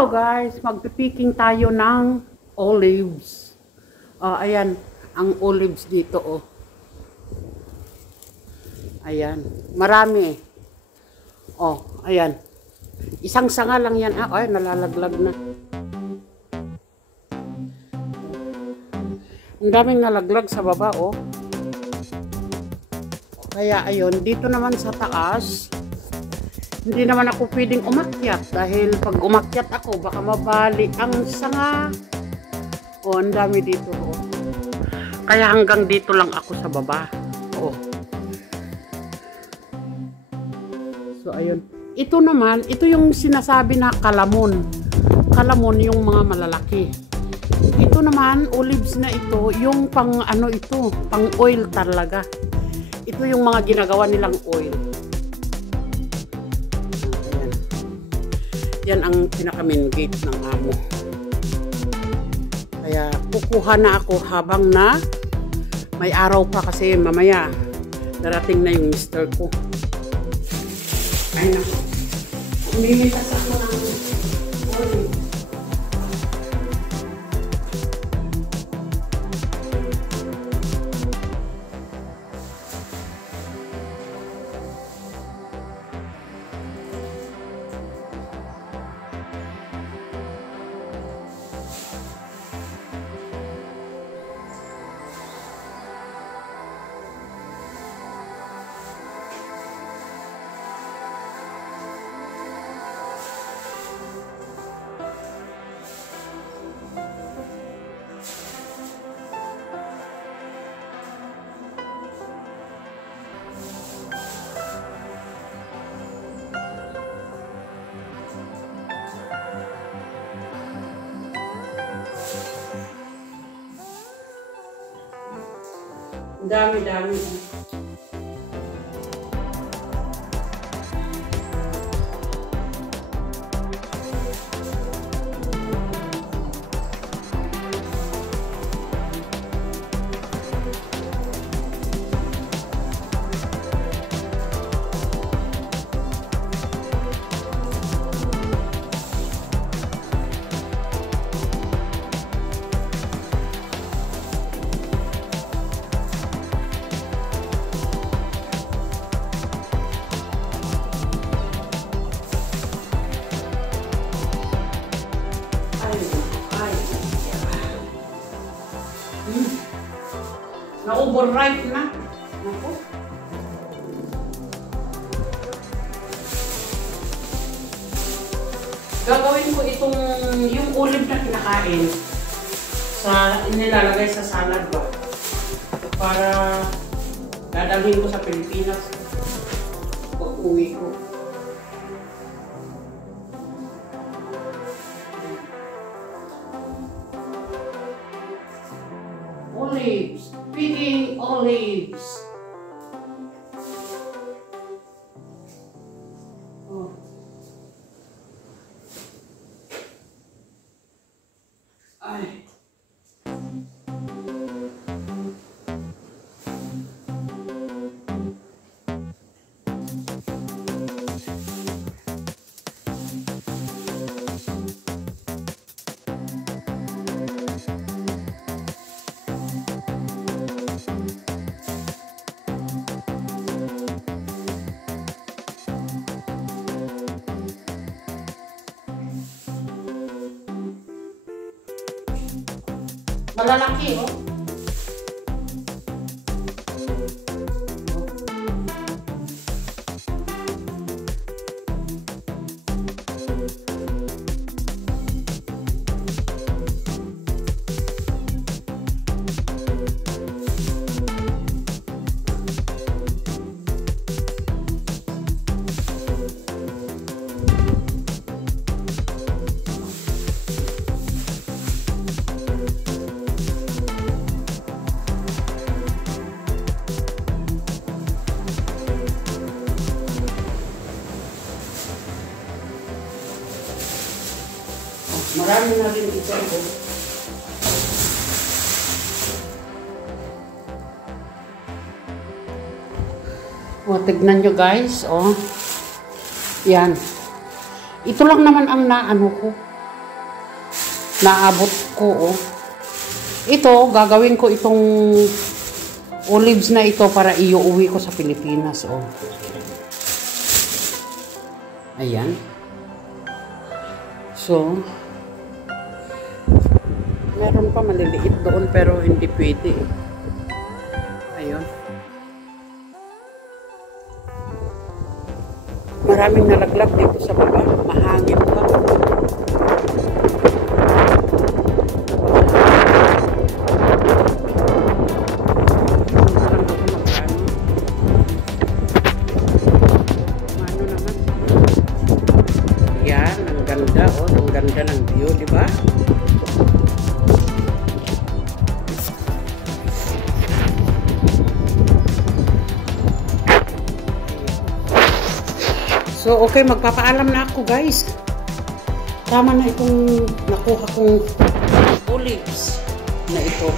Hello guys, magpipiking tayo ng olives. Ayan, ang olives dito oh. Ayan, marami. Oh, ayan. Isang sanga lang yan. Ay, nalalaglag na. Ang daming nalaglag sa baba oh. Kaya ayun, dito naman sa taas, hindi naman ako pwedeng umakyat dahil pag umakyat ako baka mabali ang sanga. Oh, ang dami dito oh. Kaya hanggang dito lang ako sa baba. Oh. So ayun. Ito naman, ito yung sinasabi na kalamon. Kalamon yung mga malalaki. Ito naman, olives na ito, yung pang ano ito, pang oil talaga. Ito yung mga ginagawa nilang oil. Yan ang pinaka-main gate ng amo. Kaya kukuha na ako habang na may araw pa kasi mamaya darating na yung mister ko. Ay naku. Umimitas ako ng oil. Dami-dami. Na-overripe na. Ako. Gagawin ko itong yung olive na kinakain sa inilalagay sa salad ba para dadalhin ko sa Pilipinas pag uwi ko. Olives. Picking olives. Oh. Ay. Malalaki, oh. Marami na rin ito. O, tignan nyo guys. O. Yan. Ito lang naman ang naano ko. naabot ko, oh. Ito, gagawin ko itong olives na ito para iuwi ko sa Pilipinas, oh. Ayan. So, meron pa maliliit doon pero hindi pwede. Ayun. Maraming nalaglag dito sa baba. Mahangin pa. Yan, ang ganda, oh. Ang ganda ng view, di ba? So, okay, magpapaalam na ako, guys. Tama na itong nakuha kong olives na ito.